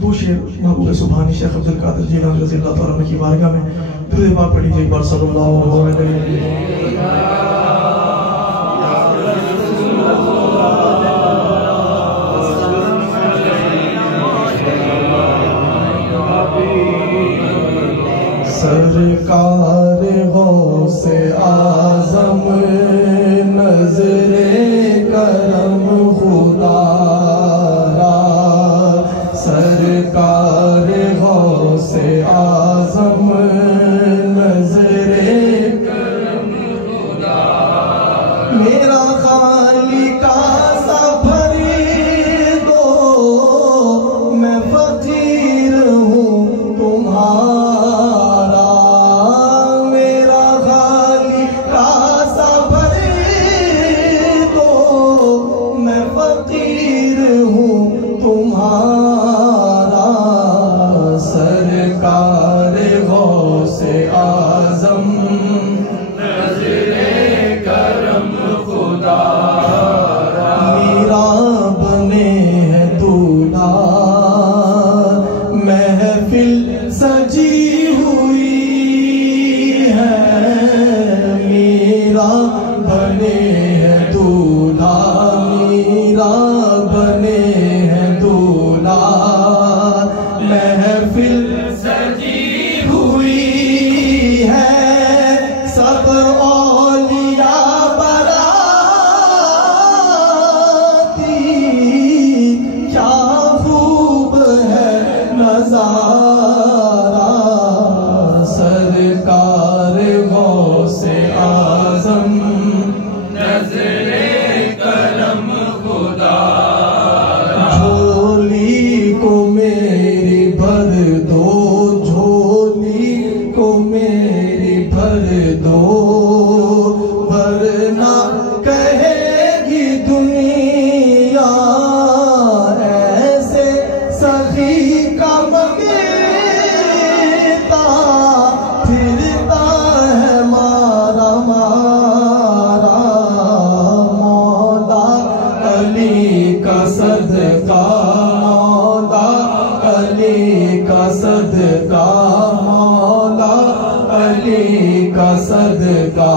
दो शेर महबूब सुभानी शेख अब्दुल कादिर जीलानी रज़ी अल्लाह तआला की बारगाह में दुरूद पाक पढ़िए एक बार सल्लल्लाहु अलैहि सरकार गौसे आज़म नज़रे करम खुदा सरकार गौसे आज़म नज़रे करम खुदा मेरा खालिका सा भरी दो मैं फकीर हूँ तुम्हारा मेरा खालिका सा भरी दो मैं फकीर हूँ तुम्हारा सरकार गौसे आज़म नज़रे करम खुदा मीरा बने है दूल्हा महफिल सजी हुई है मीरा बने है दूल्हा मीरा बने है दूल्हा महफिल सजी हुई है सब औलिया बराती क्या खूब है नजारा सरकार गौसे आज़म नज़रे करम खुदा झोली को मेरी भर दो झोली को मेरी भर दो वरना कहेगी दुनिया ऐसे सखी का मंगेता फिरता है मारा मारा मौला अली का सदका मौला अली का सदका मौला अली का सदका